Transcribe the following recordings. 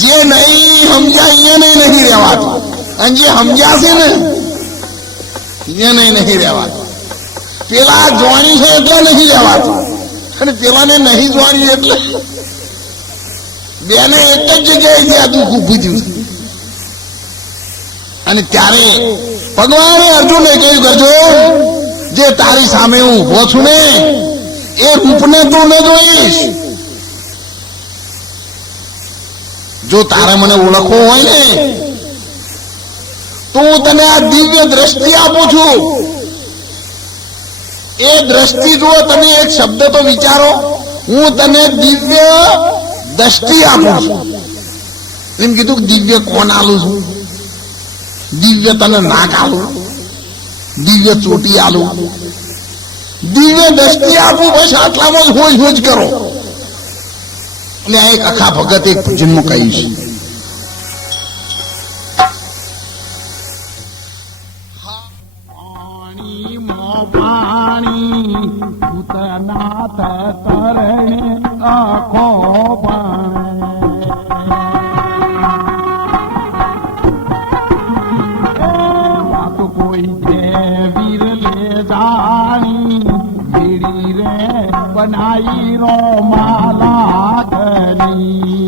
જે નહીં સમજ્યા એને નહીં રહેવાતું, અને જે સમજ્યા છે ને એને નહીં રહેવાતું. પેલા જોવાની છે એટલે નહીં રહેવાતું, અને પેલાને નહીં જોવાની એટલે બેને એક જ જગ્યાએ ત્યાં દુઃખ ઉભું થયું. અને ત્યારે ભગવાને અર્જુનને કહ્યું, કરજો જે તારી સામે હું ઉભો છું ને એ રૂપને તું ન જોઈશ. જો તારે મને ઓળખવો હોય ને તો હું તને આ દિવ્ય દ્રષ્ટિ આપું છું. એ દ્રષ્ટિ જુઓ, તમે એક શબ્દ તો વિચારો, હું તને દિવ્ય દ્રષ્ટિ આપું છું. એમ કીધું દિવ્ય કોણ આલું છું? દિવ્ય તને નાક આલું, દિવ્ય ચોટી આલું, દિવ્ય દ્રષ્ટિ આપું, બસ આટલામાં જ હોજ હોજ કરો. એટલે આ એક આખા ભગત એક ભજનમાં કહ્યું છે. ભૂતનાથ તરે આખો વાત કોઈ છે વીર લે જાણી વીડી રે બનાઈ રો માલા ગની.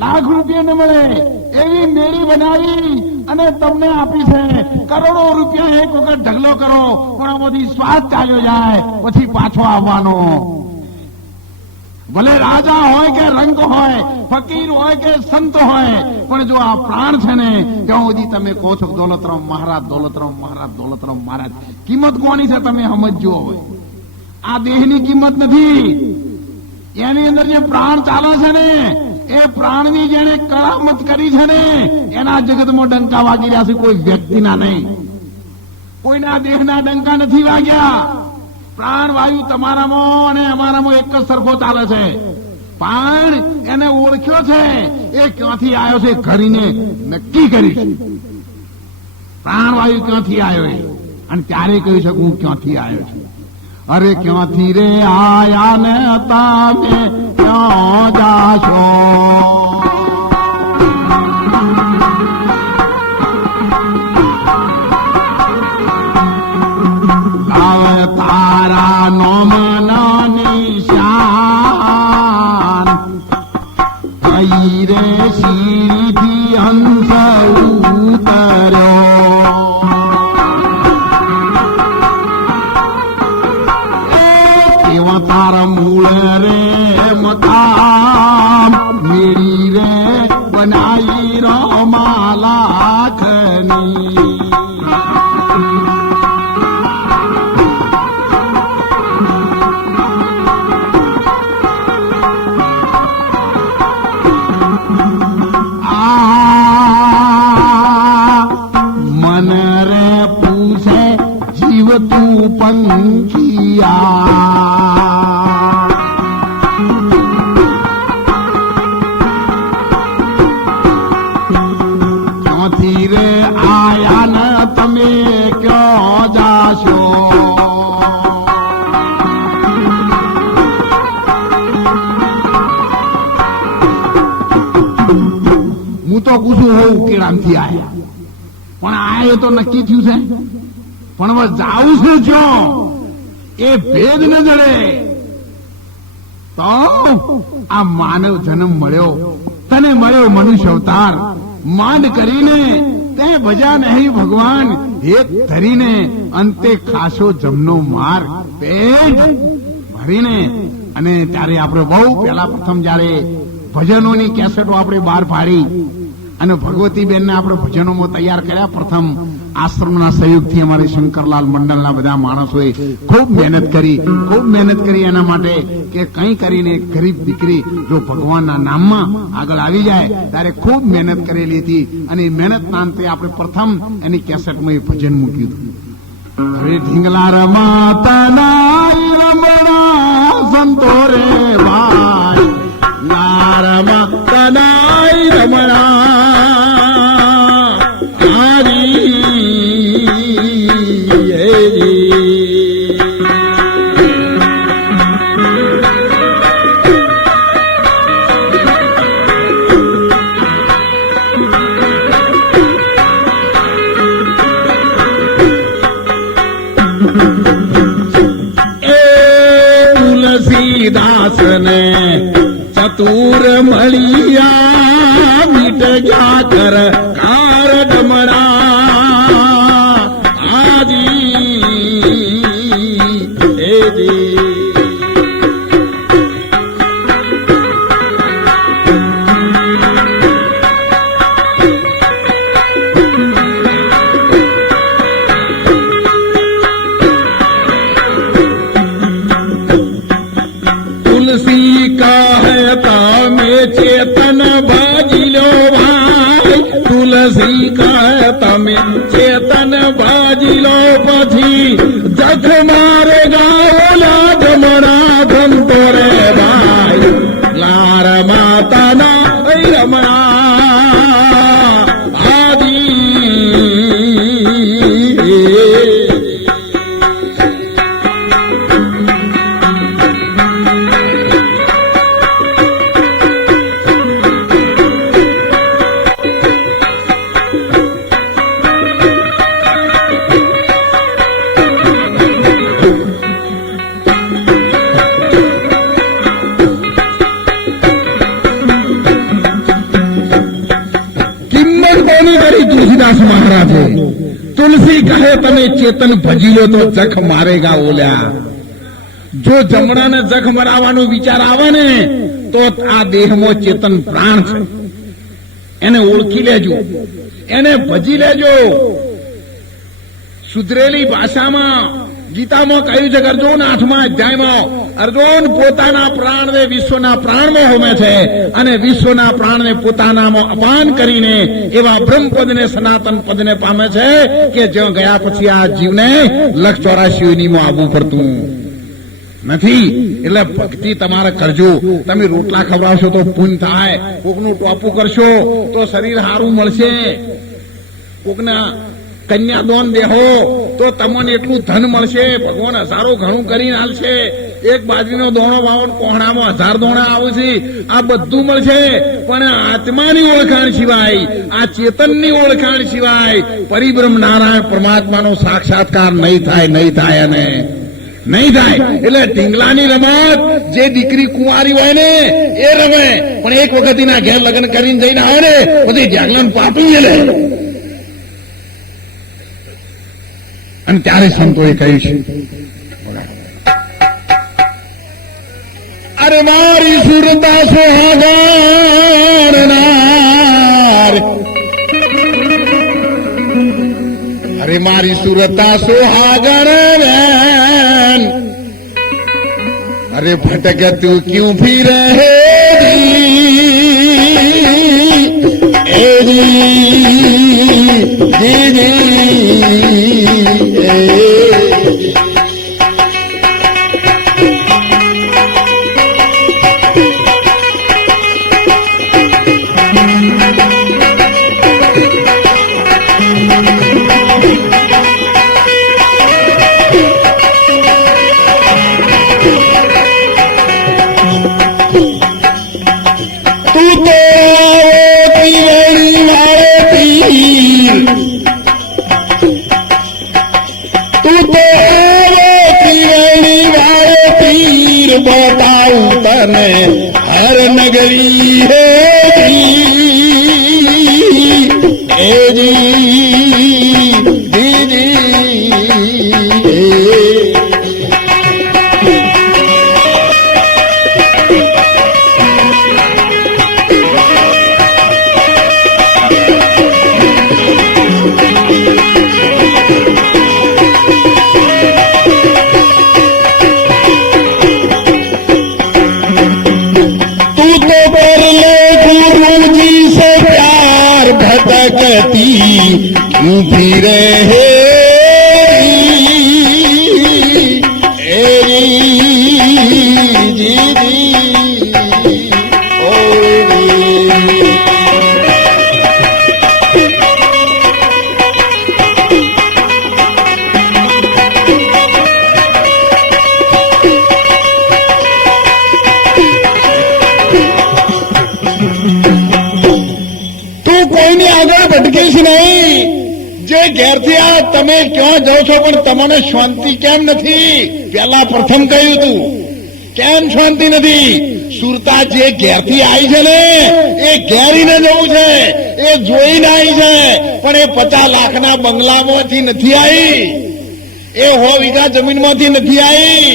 લાખ રૂપિયા ન મળે એવી મેળી બનાવી અને તમને આપી છે. કરોડો રૂપિયા એક વખત ઢગલો કરો પણ આમાંથી શ્વાસ ચાલ્યો જાય પછી પાછો આવવાનો. ભલે રાજા હોય કે રંગ હોય, ફકીર હોય કે સંત હોય, પણ જો આ પ્રાણ છે ને ત્યાં સુધી તમે કહો છો દોલતરામ મહારાજ, દોલતરામ મહારાજ, દોલતરામ મહારાજ. કિંમત કોની છે તમે સમજો. હોય આ દેહની કિંમત નથી, એની અંદર જે પ્રાણ ચાલે છે ને એ પ્રાણની જેને કળામત કરી છે ને એના જગતમાં ડંકા વાગી રહ્યા છે, કોઈ વ્યક્તિના નહીં. કોઈના દેહના ડંકા નથી વાગ્યા. પ્રાણ વાયુ તમારામાં અને અમારામાં એક જ સરખો ચાલે છે. પણ એને ઓળખ્યો છે એ ક્યાંથી આવ્યો છે ઘરીને નક્કી કર્યું છે. પ્રાણવાયુ ક્યાંથી આવ્યો એ અને ત્યારે કહી શકું હું ક્યાંથી આવ્યો છું. અરે ક્યાંથી રે આયા ને તમે ક્યાં જાશો? લાવે તારા નોમના નિશાન કઈ રે સીડીથી હંસ ઉતર્યો. તારા મૂળ રે મકામ મેળી રે બનાઈ રો માલાખની. મન રે પૂછે જીવ તું પંખિયા. તમે ક્યાં જાશો? હું તો પૂછું હોઉં કેળામથી આયા, પણ આયે તો નક્કી થયું છે. પણ હવે જાઉં છું ક્યાં એ ભેદ ન જડે તો આ માનવ જન્મ મળ્યો, તને મળ્યો મનુષ્ય અવતાર. માંડ કરીને તે ભજા નહીં ભગવાન એક ધરીને અંતે ખાસો જમનો માર પેટ ભરીને. અને ત્યારે આપણે બહુ પેલા પ્રથમ જયારે ભજનોની કેસેટો આપણે બહાર પાડી અને ભગવતીબેનને આપણે ભજનોમાં તૈયાર કર્યા. પ્રથમ આશ્રમના સહયોગથી અમારી શંકરલાલ મંડળના બધા માણસોએ ખૂબ મહેનત કરી એના માટે કે કંઈ કરીને ગરીબ દીકરી જો ભગવાનના નામમાં આગળ આવી જાય ત્યારે ખૂબ મહેનત કરેલી હતી. અને એ મહેનતના અંતે આપણે પ્રથમ એની કેસેટમાં એ ભજન મૂક્યું હતું. હવે ઢીંગલા રમાતા સંતો રે ભાઈ રમતા રમણ મળિયા મીટ ગયા કર કાર ડમણા આજી એજી तुलसी कहता में चेतन बाजिलो भाई तुलसी कहता में चेतन बाजिलो पथी जख मारे गाओला जमना धमतो रे भाई लार माता ना रमणा तुलसीदास महाराजे तुलसी कहे तमे चेतन भजी लो तो जख मारेगा ओल्या जो જમણાને જખ મરાવવાનો વિચાર આવે ને તો આ દેહમાં ચેતન પ્રાણ છે એને ઓળખી લેજો એને ભજી લેજો સુધરેલી ભાષામાં ગીતામાં કહ્યું છે કે અર્જુન 8મા અધ્યાયમાં અર્જુન પોતાના પ્રાણને વિશ્વના પ્રાણમાં હોમે છે અને વિશ્વના પ્રાણને પોતાનામાં અપાન કરીને એવા બ્રહ્મપદને સનાતન પદને પામે છે કે જ્યાં ગયા પછી આ જીવને 184 યોનિમાં આવવું પડતું નથી. એટલે ભક્તિ તમારે કરજો. તમે રોટલા ખવડાવશો તો પુણ્ય થાય, કોકનું ટોપું કરશો તો શરીર સારું મળશે, કોકના કન્યાદાન દેહો તો તમને એટલું ધન મળશે, ભગવાન હજારો ઘણું કરીને હાલશે. એક બાજરીનો દોણો વાવો કોહણામાં 1000 દોણા આવું છે, આ બધું મળશે. પણ આત્માની ઓળખાણ સિવાય, આ ચેતનની ઓળખાણ સિવાય પરિબ્રહ્મ નારાયણ પરમાત્માનો સાક્ષાત્કાર નહીં થાય અને નહીં થાય. એટલે ઢીંગલાની રમત જે દીકરી કુંવારી હોય ને એ રમે, પણ એક વખત એના ઘેર લગ્ન કરીને જઈને આવે ને પછી ઢાંગલાને પાપી લે. અને ત્યારે સંતોએ કહ્યું છે, અરે મારી સુરતા સોહાગણનાર, અરે મારી સુરતા સોહાગણ, અરે ભટક તું ક્યું ફી बताऊं तने हर नगरी है दीदी क्यों फिर તું કોઈની આગળ ભટકીશ નહીં. જે ઘેરથી આ તમે ક્યાં જાઓ છો પણ તમને શાંતિ કેમ નથી? પેલા પ્રથમ કહ્યું તું કેમ શાંતિ નથી? સુરતા જે ઘેરથી આવી છે ને એ ઘેરીને જવું છે, એ જોઈને આવી છે, પણ એ 50 લાખના બંગલામાંથી નથી આવી, એ 100 વીઘા જમીનમાંથી નથી આવી,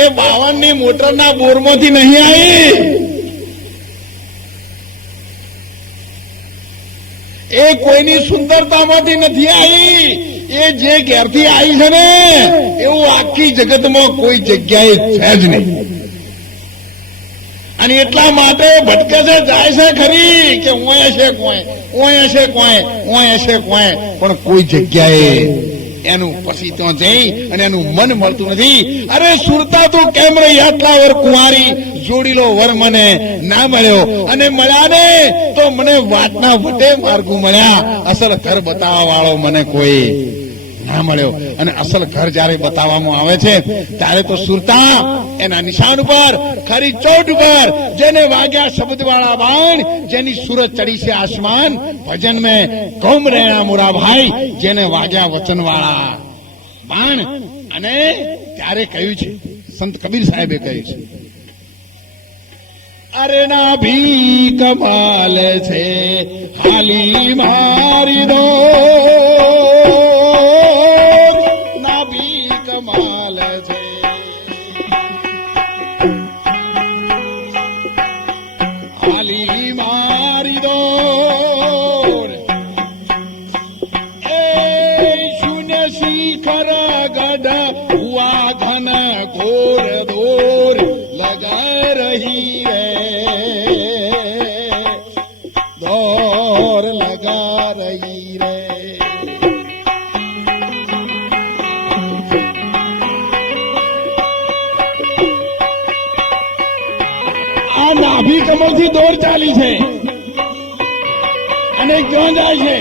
એ 52ની મોટરના બોરમાંથી નહીં આવી, એ કોઈની સુંદરતામાંથી નથી આવી, એ જે ઘેરથી આવી છે ને એવું આખી જગતમાં કોઈ જગ્યાએ છે જ નહીં. અને એટલા માટે ભટકે છે, જાય છે ખરી કે ઓય છે કોઈ, ઓય છે કોઈ, ઓય છે કોઈ, પણ કોઈ જગ્યાએ એનું પછી ત્યાં જઈ અને એનું મન મળતું નથી. અરે સુરતા તો કેમ રહી આટલા વર કુંવારી, જોડીલો વર મને ના મળ્યો, અને મળ્યા ને તો મને વાટના વટે માર્ગું મળ્યા, અસલ ઘર બતાવવા વાળો મને કોઈ ના મળ્યો. અને અસલ ઘર જયારે બતાવવામાં આવે છે ત્યારે તો સુરતા એના નિશાન ઉપર, ખરી ચોટ ઉપર જેને વાગ્યા શબ્દ વાળા બાણ, જેની સુરત ચડી છે આસમાન, ભજન મેં કૌમ રહ્યા મોરા ભાઈ, જેને વાગ્યા વચન વાળા બાણ. અને ત્યારે કહ્યું છે, સંત કબીર સાહેબે કહ્યું છે, અરે ના ભી કમાલ છે હાલી મારી દો, ના ભી કમાલ છે હાલી મારી દો, એ શૂન્ય શિખર ગઢ હુઆ ઘન ઘોર દોર લગા રહી है, दौर लगा रही रे. આ નાભી કમળ થી દોર ચાલી છે અને ક્યાં જાય છે?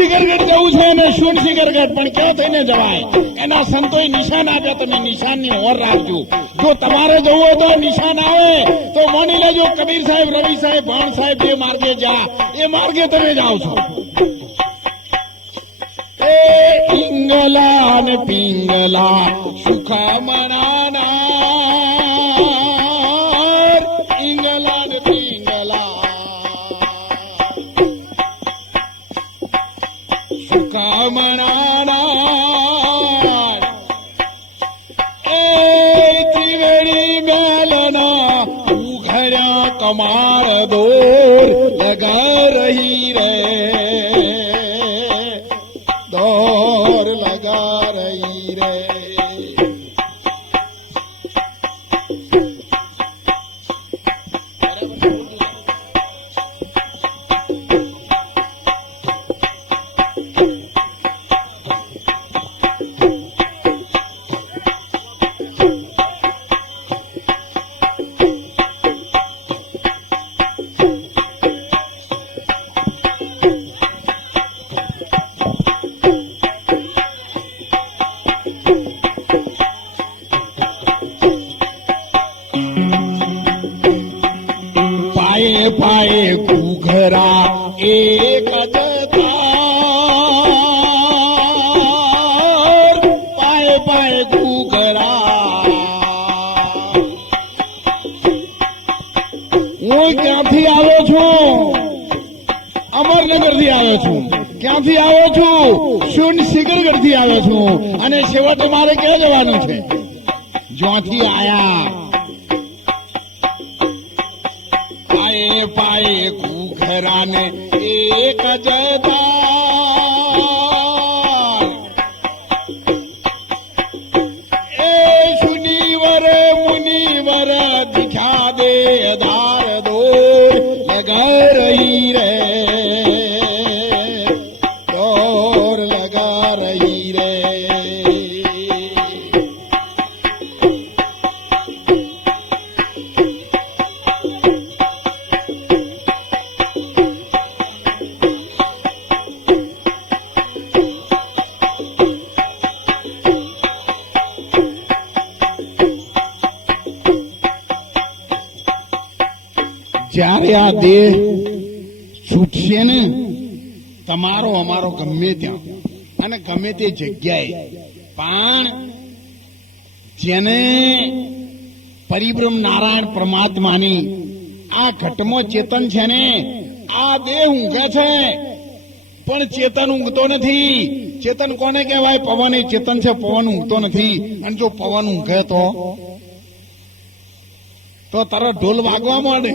શિખરગઢ જવું છે અને શૂન શિખરગઢ, પણ ક્યાં થઈને જવાય? એના સંતોએ નિશાન આપ્યા, તમે નિશાનની ઓર રાખજો. જો તમારે જવું હોય તો નિશાન આવે તો માની લેજો, કબીર સાહેબ, રવિ સાહેબ, ભાણ સાહેબ જે માર્ગે જા એ માર્ગે તમે જાઓ છો. એ પિંગલા ને પિંગલા સુખા મનાના, પિંગલા ને પિંગલા કામનાના, એ ત્રિવેણી મેલના ઉઘર્યા કમાળ દોર લગા રહી રે, દોર લગા રહી રે. પાયે પાયે ઘૂઘરા એક જ તાર, પાયે પાયે ઘૂઘરા. હું ક્યાંથી આવ્યો છું? અમરનગર થી આવ્યો છું. ક્યાંથી આવ્યો છું? શૂન શિખરગઢ થી આવ્યો છું. અને છેવટે મારે ક્યાં જવાનું છે? જ્યાંથી આયા પાયે પાયે ઘૂઘરાને એક જ તાર, એ સુનીવર મુનિવર દિખા દે દાર દોર લગા રહી રે, દોર લગા રહી રે. જ્યારે આ દેહ છૂટશે ને, તમારો અમારો ગમે ત્યાં અને ગમે તે જગ્યાએ, પણ જેને પરિબ્રહ્મ નારાયણ પરમાત્માની આ ઘટમાં ચેતન છે ને, આ દેહ ઊંઘે છે પણ ચેતન ઊંઘતો નથી. ચેતન કોને કહેવાય? પવન એ ચેતન છે. પવન ઊંઘતો નથી. અને જો પવન ઊંઘે તો તરત ઢોલ વાગવા માંડે.